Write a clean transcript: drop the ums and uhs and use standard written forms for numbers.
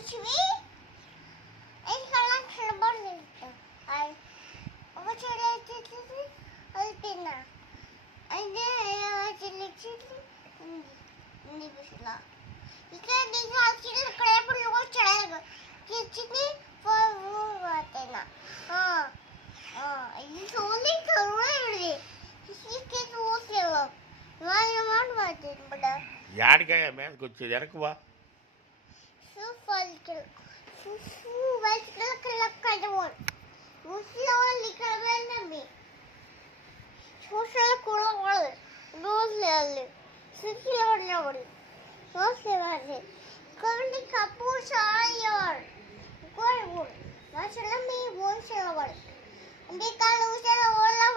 Uçvi, eşkalan kırmızı gitti. Ay, ama şöyle çizdi, alpina. Anne, şöyle çizdi, ne bir şey. İşte biz açılıp kırmızı yol çağırdı. Geçini falan vardı. Ha, iyi soğuk soğuk. Hiç kes olsun. Var vardı burada. యాడికాయ మేరకు వచ్చేది వెనక్కువా Di kalau usaha olah